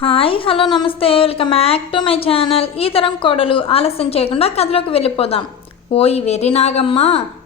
Hi hello నమస్తే. Welcome back to my channel. ఈ తరం కోడలు ఆలస్యం చేయకుండా కథలోకి వెళ్ళిపోదాం. ఓయ్ వెర్రి నాగమ్మ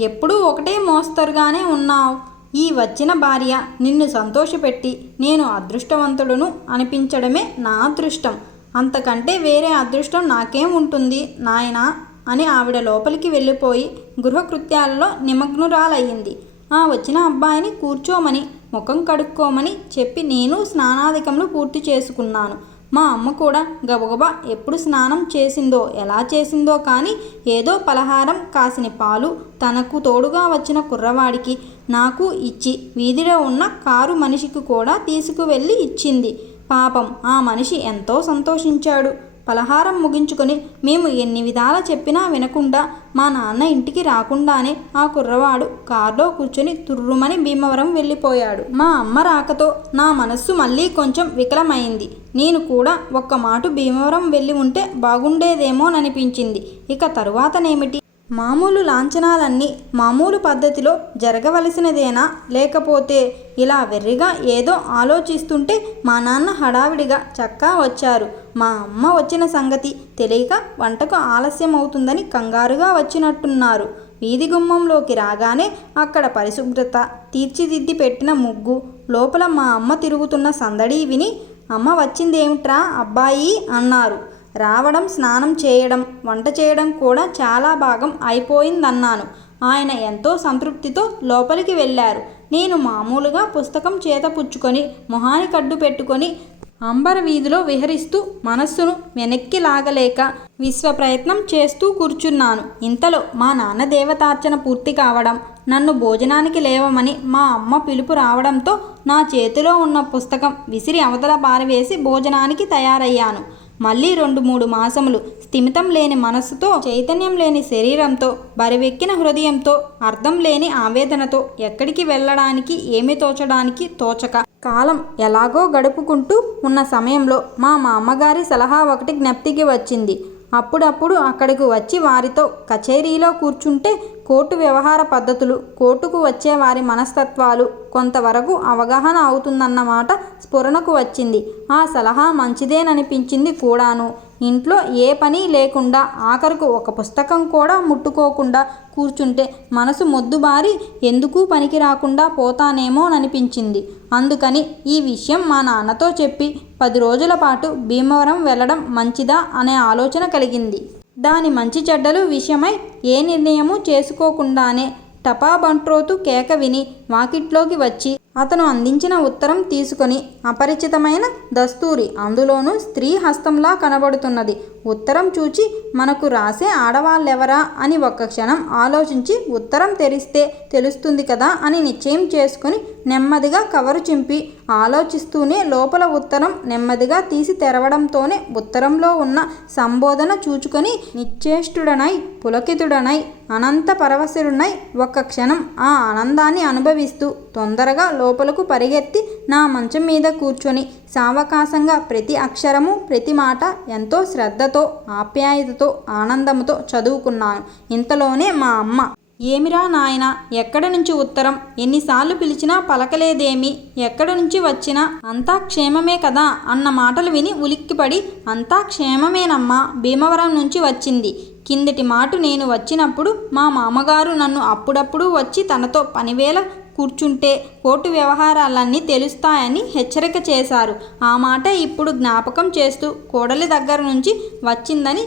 ఎప్పుడూ ఒకటే మోస్తరుగానే ఉన్నావు. ఈ వచ్చిన భార్య నిన్ను సంతోషపెట్టి నేను అదృష్టవంతుడును అనిపించడమే నా అదృష్టం. అంతకంటే వేరే అదృష్టం నాకేం ఉంటుంది? నాయనా అని ఆవిడ లోపలికి వెళ్ళిపోయి గృహకృత్యాలలో నిమగ్నురాలయ్యింది. ఆ వచ్చిన అబ్బాయిని కూర్చోమని ముఖం కడుక్కోమని చెప్పి నేను స్నానాధికములు పూర్తి చేసుకున్నాను. మా అమ్మ కూడా గబగబా ఎప్పుడు స్నానం చేసిందో ఎలా చేసిందో కానీ ఏదో పలహారం కాసిన పాలు తనకు తోడుగా వచ్చిన కుర్రవాడికి నాకు ఇచ్చి వీధిలో ఉన్న కారు మనిషికి కూడా తీసుకువెళ్ళి ఇచ్చింది. పాపం ఆ మనిషి ఎంతో సంతోషించాడు. పలహారం ముగించుకొని మేము ఎన్ని విధాలా చెప్పినా వినకుండా మా నాన్న ఇంటికి రాకుండానే ఆ కుర్రవాడు కారులో కూర్చొని తుర్రుమని భీమవరం వెళ్ళిపోయాడు. మా అమ్మ రాకతో నా మనస్సు మళ్ళీ కొంచెం వికలమైంది. నేను కూడా ఒక్క మాట భీమవరం వెళ్ళి ఉంటే బాగుండేదేమోననిపించింది. ఇక తరువాతనేమిటి? మామూలు లాంఛనాలన్నీ మామూలు పద్ధతిలో జరగవలసినదేనా? లేకపోతే ఇలా వెర్రిగా ఏదో ఆలోచిస్తుంటే మా నాన్న హడావిడిగా చక్కా వచ్చారు. మా అమ్మ వచ్చిన సంగతి తెలియక వంటకు ఆలస్యం అవుతుందని కంగారుగా వచ్చినట్టున్నారు. వీధి గుమ్మంలోకి రాగానే అక్కడ పరిశుభ్రత తీర్చిదిద్ది పెట్టిన ముగ్గు లోపల మా అమ్మ తిరుగుతున్న సందడి విని అమ్మ వచ్చిందేమిట్రా అబ్బాయి? అన్నారు. రావడం స్నానం చేయడం వంట చేయడం కూడా చాలా భాగం అయిపోయిందన్నాను. ఆయన ఎంతో సంతృప్తితో లోపలికి వెళ్ళారు. నేను మామూలుగా పుస్తకం చేత పుచ్చుకొని మొహానికి అడ్డు పెట్టుకొని అంబర వీధిలో విహరిస్తూ మనస్సును వెనక్కి లాగలేక విశ్వ ప్రయత్నం చేస్తూ కూర్చున్నాను. ఇంతలో మా నాన్న దేవతార్చన పూర్తి కావడం నన్ను భోజనానికి లేవమని మా అమ్మ పిలుపు రావడంతో నా చేతిలో ఉన్న పుస్తకం విసిరి అవతల పారవేసి భోజనానికి తయారయ్యాను. మళ్ళీ రెండు మూడు మాసములు స్థిమితం లేని మనస్సుతో చైతన్యం లేని శరీరంతో బరివెక్కిన హృదయంతో అర్థం లేని ఆవేదనతో ఎక్కడికి వెళ్ళడానికి ఏమి తోచడానికి తోచక కాలం ఎలాగో గడుపుకుంటూ ఉన్న సమయంలో మా మామగారి సలహా ఒకటి జ్ఞప్తికి వచ్చింది. అప్పుడప్పుడు అక్కడికి వచ్చి వారితో కచేరీలో కూర్చుంటే కోర్టు వ్యవహార పద్ధతులు కోర్టుకు వచ్చే వారి మనస్తత్వాలు కొంతవరకు అవగాహన అవుతుందన్నమాట స్ఫురణకు వచ్చింది. ఆ సలహా మంచిదేననిపించింది కూడాను. ఇంట్లో ఏ పని లేకుండా ఆఖరుకు ఒక పుస్తకం కూడా ముట్టుకోకుండా కూర్చుంటే మనసు మొద్దుబారి ఎందుకు పనికి రాకుండా పోతానేమోననిపించింది. అందుకని ఈ విషయం మా నాన్నతో చెప్పి పది రోజుల పాటు భీమవరం వెళ్ళడం మంచిదా అనే ఆలోచన కలిగింది. దాని మంచి చెడ్డలు విషయమై ఏ నిర్ణయము చేసుకోకుండానే టపా బంట్రోతు కేక విని వాకిట్లోకి వచ్చి అతను అందించిన ఉత్తరం తీసుకొని అపరిచితమైన దస్తూరి అందులోనూ స్త్రీ హస్తంలా కనబడుతున్నది. ఉత్తరం చూచి మనకు రాసే ఆడవాళ్ళెవరా అని ఒక్క క్షణం ఆలోచించి ఉత్తరం తెరిస్తే తెలుస్తుంది కదా అని నిశ్చయం చేసుకుని నెమ్మదిగా కవరు చింపి ఆలోచిస్తూనే లోపల ఉత్తరం నెమ్మదిగా తీసి తెరవడంతోనే ఉత్తరంలో ఉన్న సంబోధన చూచుకొని నిశ్చేష్టుడనై పులకితుడనై అనంత పరవశుడనై ఒక్క క్షణం ఆ ఆనందాన్ని అనుభవిస్తూ తొందరగా లోపలకు పరిగెత్తి నా మంచం మీద కూర్చొని సావకాశంగా ప్రతి అక్షరము ప్రతి మాట ఎంతో శ్రద్ధతో ఆప్యాయతతో ఆనందంతో చదువుకున్నాను. ఇంతలోనే మా అమ్మ ఏమిరా నాయన ఎక్కడి నుంచి ఉత్తరం? ఎన్నిసార్లు పిలిచినా పలకలేదేమి? ఎక్కడి నుంచి వచ్చినా? అంతా క్షేమమే కదా? అన్న మాటలు విని ఉలిక్కిపడి అంతా క్షేమమేనమ్మా భీమవరం నుంచి వచ్చింది. కిందటి మాట నేను వచ్చినప్పుడు మా మామగారు నన్ను అప్పుడప్పుడు వచ్చి తనతో పనివేళ కూర్చుంటే కోర్టు వ్యవహారాలన్నీ తెలుస్తాయని హెచ్చరిక చేశారు. ఆ మాట ఇప్పుడు జ్ఞాపకం చేస్తూ కోడలి దగ్గర నుంచి వచ్చిందని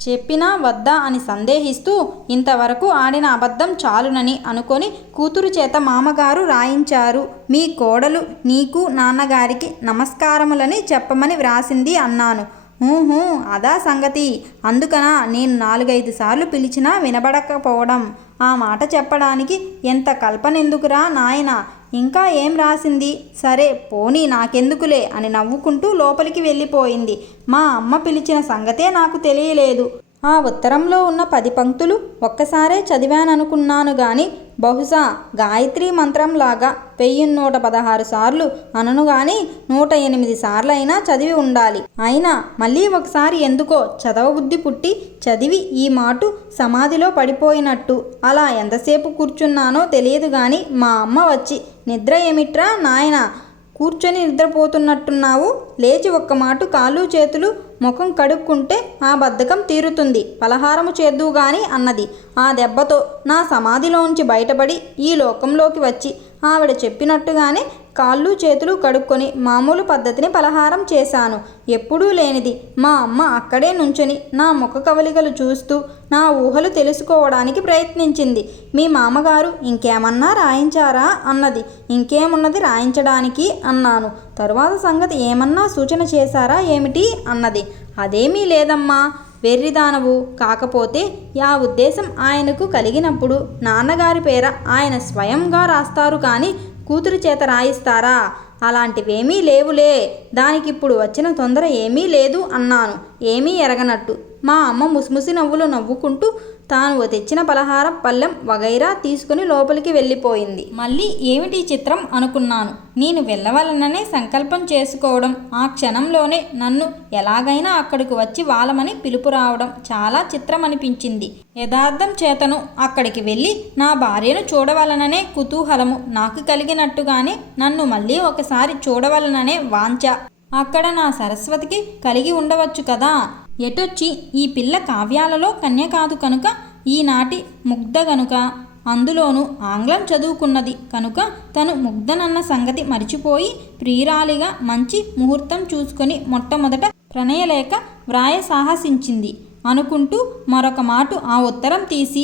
చెప్పినా వద్దా అని సందేహిస్తూ ఇంతవరకు ఆడిన అబద్ధం చాలునని అనుకొని కూతురు చేత మామగారు రాయించారు. మీ కోడలు నీకు నాన్నగారికి నమస్కారములని చెప్పమని వ్రాసింది అన్నాను. ఊహూ అదా సంగతి. అందుకనా నేను నాలుగైదు సార్లు పిలిచినా వినబడకపోవడం. ఆ మాట చెప్పడానికి ఎంత కల్పనెందుకురా నాయన? ఇంకా ఏం రాసింది? సరే పోనీ నాకెందుకులే అని నవ్వుకుంటూ లోపలికి వెళ్ళిపోయింది. మా అమ్మ పిలిచిన సంగతే నాకు తెలియలేదు. ఆ ఉత్తరంలో ఉన్న పది పంక్తులు ఒక్కసారే చదివాననుకున్నాను గాని బహుశా గాయత్రి మంత్రంలాగా వెయ్యి నూట పదహారు సార్లు అనను గాని నూట ఎనిమిది సార్లైనా చదివి ఉండాలి. అయినా మళ్ళీ ఒకసారి ఎందుకో చదవబుద్ధి పుట్టి చదివి ఈ మాటు సమాధిలో పడిపోయినట్టు. అలా ఎంతసేపు కూర్చున్నానో తెలియదు గాని మా అమ్మ వచ్చి నిద్ర ఏమిట్రా నాయన? కూర్చొని నిద్రపోతున్నట్టున్నావు? లేచి ఒక్క మాటు కాళ్ళు చేతులు ముఖం కడుక్కుంటే ఆ బద్ధకం తీరుతుంది. పలహారము చేద్దువు గాని అన్నది. ఆ దెబ్బతో నా సమాధిలోంచి బయటపడి ఈ లోకంలోకి వచ్చి ఆవిడ చెప్పినట్టుగానే కాళ్ళు చేతులు కడుక్కొని మామూలు పద్ధతిని పలహారం చేశాను. ఎప్పుడూ లేనిది. మా అమ్మ అక్కడే నుంచొని నా ముఖ కవలికలు చూస్తూ నా ఊహలు తెలుసుకోవడానికి ప్రయత్నించింది. మీ మామగారు ఇంకేమన్నా రాయించారా? అన్నది. ఇంకేమున్నది రాయించడానికి? అన్నాను. తరువాత సంగతి ఏమన్నా సూచన చేశారా ఏమిటి అన్నది. అదేమీ లేదమ్మా. వెర్రిదానవు కాకపోతే ఆ ఉద్దేశం ఆయనకు కలిగినప్పుడు నాన్నగారి పేర ఆయన స్వయంగా రాస్తారు కానీ కూతురు చేత రాయిస్తారా? అలాంటివేమీ లేవులే. దానికిప్పుడు వచ్చిన తొందర ఏమీ లేదు అన్నాను. ఏమీ ఎరగనట్టు. మా అమ్మ ముసిముసి నవ్వులు నవ్వుకుంటూ తాను తెచ్చిన పలహారం పళ్ళెం వగైరా తీసుకుని లోపలికి వెళ్ళిపోయింది. మళ్ళీ ఏమిటి చిత్రం అనుకున్నాను. నేను వెళ్ళవలననే సంకల్పం చేసుకోవడం ఆ క్షణంలోనే నన్ను ఎలాగైనా అక్కడికి వచ్చి వాళ్ళమని పిలుపు రావడం చాలా చిత్రం అనిపించింది యథార్థం చేతను అక్కడికి వెళ్ళి నా భార్యను చూడవలననే కుతూహలము నాకు కలిగినట్టుగానే నన్ను మళ్ళీ ఒకసారి చూడవలననే వాంఛ. అక్కడ నా సరస్వతికి కలిగి ఉండవచ్చు కదా? ఎటొచ్చి ఈ పిల్ల కావ్యాలలో కన్య కాదు కనుక ఈనాటి ముగ్ధ గనుక. అందులోనూ ఆంగ్లం చదువుకున్నది కనుక తను ముగ్ధనన్న సంగతి మరిచిపోయి ప్రియురాలిగా మంచి ముహూర్తం చూసుకొని మొట్టమొదట ప్రణయలేఖ వ్రాయ సాహసించింది అనుకుంటూ మరొక మాటు ఆ ఉత్తరం తీసి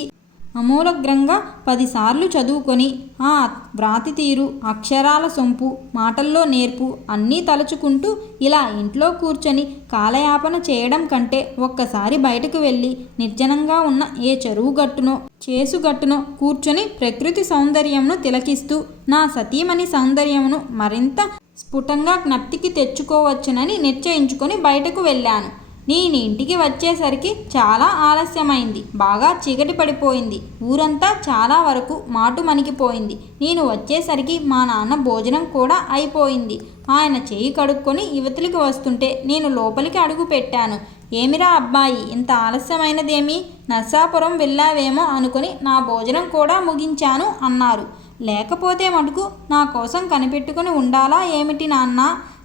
అమూలగ్రంగా పదిసార్లు చదువుకొని ఆ వ్రాతి తీరు అక్షరాల సొంపు మాటల్లో నేర్పు అన్నీ తలుచుకుంటూ ఇలా ఇంట్లో కూర్చొని కాలయాపన చేయడం కంటే ఒక్కసారి బయటకు వెళ్ళి నిర్జనంగా ఉన్న ఏ చెరువు గట్టునో చేసుగట్టునో కూర్చొని ప్రకృతి సౌందర్యంను తిలకిస్తూ నా సతీమణి సౌందర్యమును మరింత స్ఫుటంగా జ్ఞప్తికి తెచ్చుకోవచ్చునని నిశ్చయించుకొని బయటకు వెళ్ళాను. నేను ఇంటికి వచ్చేసరికి చాలా ఆలస్యమైంది. బాగా చీకటి పడిపోయింది. ఊరంతా చాలా వరకు మాటు మణికిపోయింది. నేను వచ్చేసరికి మా నాన్న భోజనం కూడా అయిపోయింది. ఆయన చేయి కడుక్కొని యువతలికి వస్తుంటే నేను లోపలికి అడుగు పెట్టాను. ఏమిరా అబ్బాయి ఇంత ఆలస్యమైనదేమి? నర్సాపురం వెళ్ళావేమో అనుకుని నా భోజనం కూడా ముగించాను అన్నారు. లేకపోతే మటుకు నా కోసం కనిపెట్టుకుని ఉండాలా ఏమిటి నాన్న?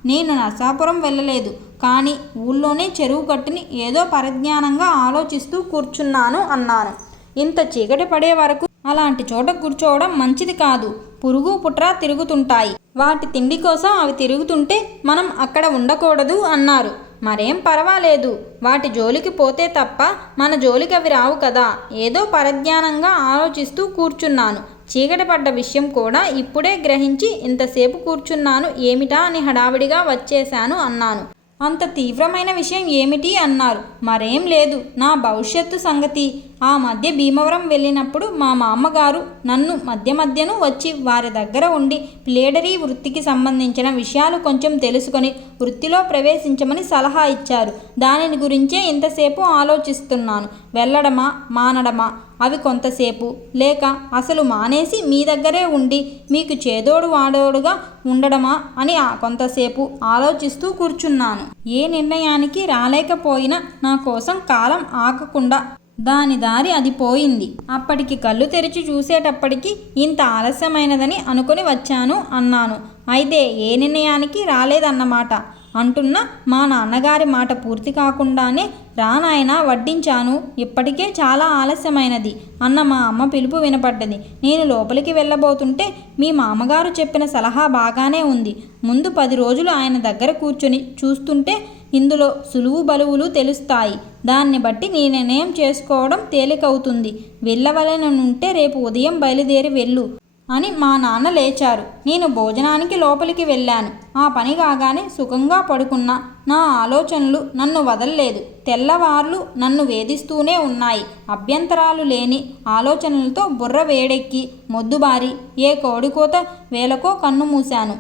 నేను నరసాపురం వెళ్ళలేదు. కానీ ఊళ్ళోనే చెరువు గట్టుని ఏదో పరిజ్ఞానంగా ఆలోచిస్తూ కూర్చున్నాను అన్నాను. ఇంత చీకటి పడే వరకు అలాంటి చోట కూర్చోవడం మంచిది కాదు. పురుగు పుట్ర తిరుగుతుంటాయి. వాటి తిండి కోసం అవి తిరుగుతుంటే మనం అక్కడ ఉండకూడదు అన్నారు. మరేం పర్వాలేదు. వాటి జోలికి పోతే తప్ప మన జోలికి అవి రావు కదా. ఏదో పరిజ్ఞానంగా ఆలోచిస్తూ కూర్చున్నాను. చీకటి పడ్డ విషయం కూడా ఇప్పుడే గ్రహించి ఇంతసేపు కూర్చున్నాను. ఏమిటా అని హడావిడిగా వచ్చేశాను అన్నాను. అంత తీవ్రమైన విషయం ఏమిటి అన్నారు. మరేం లేదు నా భవిష్యత్తు సంగతి. ఆ మధ్య భీమవరం వెళ్ళినప్పుడు మా మామగారు నన్ను మధ్య మధ్యను వచ్చి వారి దగ్గర ఉండి ప్లేడరీ వృత్తికి సంబంధించిన విషయాలు కొంచెం తెలుసుకొని వృత్తిలో ప్రవేశించమని సలహా ఇచ్చారు. దానిని గురించే ఇంతసేపు ఆలోచిస్తున్నాను. వెళ్ళడమా? మానడమా? అవి కొంతసేపు. లేక అసలు మానేసి మీ దగ్గరే ఉండి మీకు చేదోడు వాడోడుగా ఉండడమా అని కొంతసేపు ఆలోచిస్తూ కూర్చున్నాను. ఏ నిర్ణయానికి రాలేకపోయినా నా కోసం కాలం ఆకకుండా దాని దారి అది పోయింది. అప్పటికి కళ్ళు తెరిచి చూసేటప్పటికి ఇంత ఆలస్యమైనదని అనుకుని వచ్చాను అన్నాను. అయితే ఏ నిర్ణయానికి రాలేదన్నమాట. అంటున్న మా నాన్నగారి మాట పూర్తి కాకుండానే రానాయన వడ్డించాను. ఇప్పటికే చాలా ఆలస్యమైనది అన్న మా అమ్మ పిలుపు వినపడ్డది. నేను లోపలికి వెళ్ళబోతుంటే మీ మామగారు చెప్పిన సలహా బాగానే ఉంది. ముందు పది రోజులు ఆయన దగ్గర కూర్చొని చూస్తుంటే ఇందులో సులువు బలువులు తెలుస్తాయి. దాన్ని బట్టి నీ నిర్ణయం చేసుకోవడం తేలికవుతుంది. వెళ్ళవలననుంటే రేపు ఉదయం బయలుదేరి వెళ్ళు. అని మా నాన్న లేచారు. నేను భోజనానికి లోపలికి వెళ్ళాను. ఆ పని కాగానే సుఖంగా పడుకున్న. నా ఆలోచనలు నన్ను వదల్లేదు. తెల్లవార్లు నన్ను వేధిస్తూనే ఉన్నాయి. అభ్యంతరాలు లేని ఆలోచనలతో బుర్ర వేడెక్కి మొద్దుబారి ఏ కోడికోత వేలకో కన్ను మూశాను.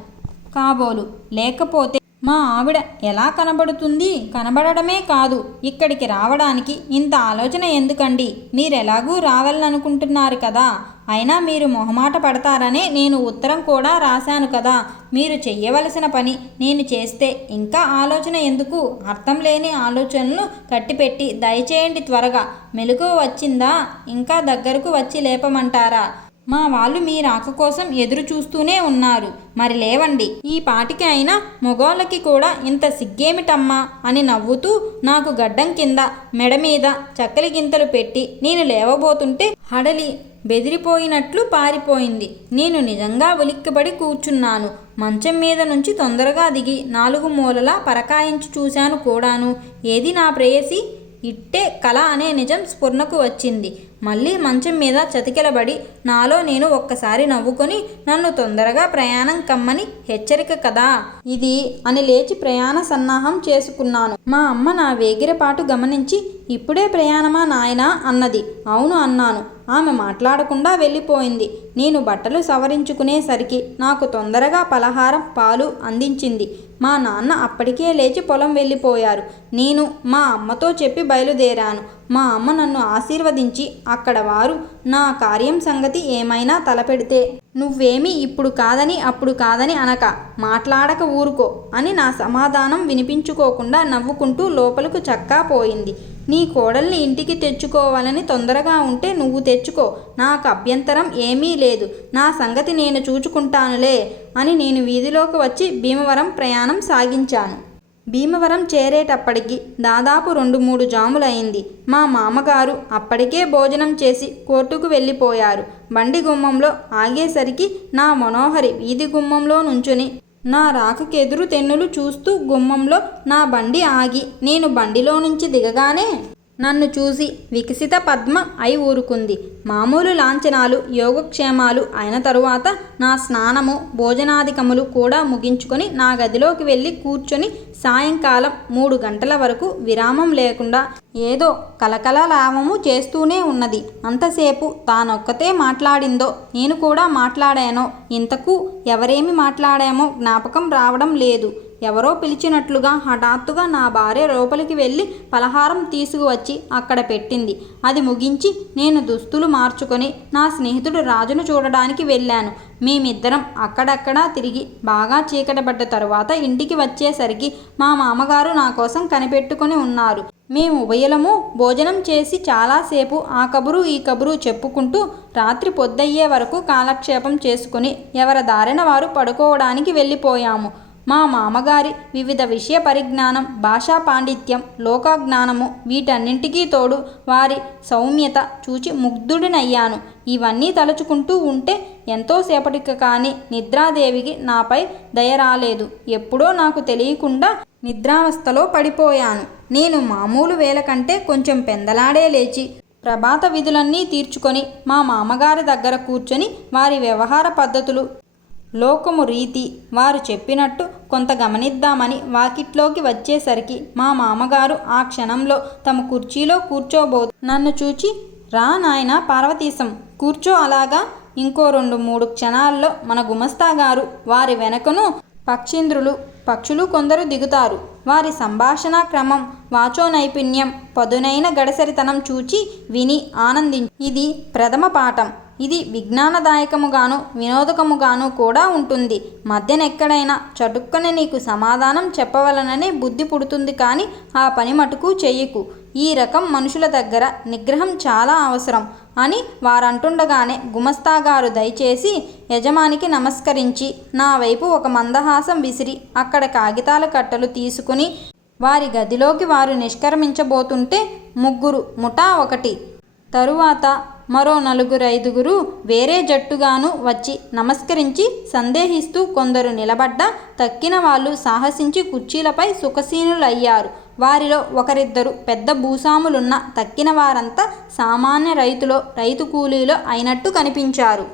కాబోలు లేకపోతే మా ఆవిడ ఎలా కనబడుతుంది కనబడడమే కాదు ఇక్కడికి రావడానికి ఇంత ఆలోచన ఎందుకండి? మీరెలాగూ రావాలనుకుంటున్నారు కదా? అయినా మీరు మొహమాట పడతారనే నేను ఉత్తరం కూడా రాశాను కదా. మీరు చెయ్యవలసిన పని నేను చేస్తే ఇంకా ఆలోచన ఎందుకు? అర్థం లేని ఆలోచనలు కట్టిపెట్టి దయచేయండి త్వరగా మెలకు వచ్చిందా? ఇంకా దగ్గరకు వచ్చి లేపమంటారా? మా వాళ్ళు మీ రాక కోసం ఎదురు చూస్తూనే ఉన్నారు. మరి లేవండి. ఈ పాటికి అయినా మొగోళ్ళకి కూడా ఇంత సిగ్గేమిటమ్మా? అని నవ్వుతూ నాకు గడ్డం కింద మెడ మీద చక్కలి గింతలు పెట్టి నేను లేవబోతుంటే హడలి బెదిరిపోయినట్లు పారిపోయింది. నేను నిజంగా ఉలిక్కిపడి కూర్చున్నాను. మంచం మీద నుంచి తొందరగా దిగి నాలుగు మూలలా పరకాయించి చూశాను కూడాను. ఏది నా ప్రేయసి? ఇట్టే కళ అనే నిజం స్ఫురణకు వచ్చింది. మళ్ళీ మంచం మీద చతికిలబడి నాలో నేను ఒక్కసారి నవ్వుకొని నన్ను తొందరగా ప్రయాణం కమ్మని హెచ్చరిక కదా. ఇది అని లేచి ప్రయాణ సన్నాహం చేసుకున్నాను. మా అమ్మ నా వేగిరపాటు గమనించి ఇప్పుడే ప్రయాణమా నాయనా? అన్నది. అవును అన్నాను. ఆమె మాట్లాడకుండా వెళ్ళిపోయింది. నేను బట్టలు సవరించుకునేసరికి నాకు తొందరగా పలహారం పాలు అందించింది. మా నాన్న అప్పటికే లేచి పొలం వెళ్ళిపోయారు. నేను మా అమ్మతో చెప్పి బయలుదేరాను. మా అమ్మ నన్ను ఆశీర్వదించి అక్కడ వారు నా కార్యం సంగతి ఏమైనా తలపెడితే. నువ్వేమీ ఇప్పుడు కాదని అప్పుడు కాదని అనక మాట్లాడక ఊరుకో అని నా సమాధానం వినిపించుకోకుండా నవ్వుకుంటూ లోపలకు చక్కా పోయింది. నీ కోడల్ని ఇంటికి తెచ్చుకోవాలని తొందరగా ఉంటే నువ్వు తెచ్చుకో. నాకు అభ్యంతరం ఏమీ లేదు. నా సంగతి నేను చూచుకుంటానులే అని నేను వీధిలోకి వచ్చి భీమవరం ప్రయాణం సాగించాను. భీమవరం చేరేటప్పటికి దాదాపు రెండు మూడు జాములైంది మా మామగారు అప్పటికే భోజనం చేసి కోర్టుకు వెళ్ళిపోయారు. బండి గుమ్మంలో ఆగేసరికి నా మనోహరి వీధి గుమ్మంలో నుంచుని నా రాకకెదురు తెన్నులు చూస్తూ గుమ్మంలో నా బండి ఆగి నేను బండిలో నుంచి దిగగానే నన్ను చూసి వికసిత పద్మ అయి ఊరుకుంది. మామూలు లాంఛనాలు యోగక్షేమాలు అయిన తరువాత నా స్నానము భోజనాధికములు కూడా ముగించుకొని నా గదిలోకి వెళ్ళి కూర్చొని సాయంకాలం మూడు గంటల వరకు విరామం లేకుండా ఏదో కలకలలావము చేస్తూనే ఉన్నది. అంతసేపు తానొక్కతే మాట్లాడిందో నేను కూడా మాట్లాడానో ఇంతకు ఎవరేమి మాట్లాడామో జ్ఞాపకం రావడం లేదు. ఎవరో పిలిచినట్లుగా హఠాత్తుగా నా భార్య లోపలికి వెళ్ళి పలహారం తీసుకువచ్చి అక్కడ పెట్టింది. అది ముగించి నేను దుస్తులు మార్చుకొని నా స్నేహితుడు రాజును చూడడానికి వెళ్ళాను. మేమిద్దరం అక్కడక్కడా తిరిగి బాగా చీకటపడ్డ తరువాత ఇంటికి వచ్చేసరికి మా మామగారు నా కోసం కనిపెట్టుకొని ఉన్నారు. మేము ఉభయలము భోజనం చేసి చాలాసేపు ఆ కబురు ఈ కబురు చెప్పుకుంటూ రాత్రి పొద్దయ్యే వరకు కాలక్షేపం చేసుకుని ఎవరి దారిన వారు పడుకోవడానికి వెళ్ళిపోయాము. మా మామగారి వివిధ విషయ పరిజ్ఞానం భాషా పాండిత్యం లోకజ్ఞానము వీటన్నింటికీ తోడు వారి సౌమ్యత చూచి ముగ్ధుడినయ్యాను. ఇవన్నీ తలుచుకుంటూ ఉంటే ఎంతోసేపటికి కానీ నిద్రాదేవికి నాపై దయ రాలేదు. ఎప్పుడో నాకు తెలియకుండా నిద్రావస్థలో పడిపోయాను. నేను మామూలు వేల కంటే కొంచెం పెందలాడే లేచి ప్రభాత విధులన్నీ తీర్చుకొని మా మామగారి దగ్గర కూర్చొని వారి వ్యవహార పద్ధతులు లోకము రీతి వారు చెప్పినట్టు కొంత గమనిద్దామని వాకిట్లోకి వచ్చేసరికి మా మామగారు ఆ క్షణంలో తమ కుర్చీలో కూర్చోబో నన్ను చూచి రా నాయన పార్వతీశం కూర్చో అలాగా. ఇంకో రెండు మూడు క్షణాల్లో మన గుమస్తా గారు వారి వెనకను పక్షీంద్రులు పక్షులు కొందరు దిగుతారు. వారి సంభాషణ క్రమం వాచో నైపుణ్యం పదునైన గడసరితనం చూచి విని ఆనందించు. ఇది ప్రథమ పాఠం. ఇది విజ్ఞానదాయకముగాను వినోదకముగాను కూడా ఉంటుంది. మధ్యనెక్కడైనా చటుక్కన నీకు సమాధానం చెప్పవలననే బుద్ధి పుడుతుంది కానీ ఆ పని మటుకు చెయ్యకు. ఈ రకం మనుషుల దగ్గర నిగ్రహం చాలా అవసరం అని వారంటుండగానే గుమస్తాగారు దయచేసి యజమానికి నమస్కరించి నా వైపు ఒక మందహాసం విసిరి అక్కడ కాగితాల కట్టలు తీసుకుని వారి గదిలోకి వారు నిష్క్రమించబోతుంటే ముగ్గురు ముఠా ఒకటి. తరువాత మరో నలుగురు ఐదుగురు వేరే జట్టుగాను వచ్చి నమస్కరించి సందేహిస్తూ కొందరు నిలబడ్డ తక్కిన వాళ్ళు సాహసించి కుర్చీలపై సుఖసీనులయ్యారు వారిలో ఒకరిద్దరు పెద్ద భూస్వాములున్న తక్కిన వారంతా సామాన్య రైతులో రైతు కూలీలో అయినట్టు కనిపించారు.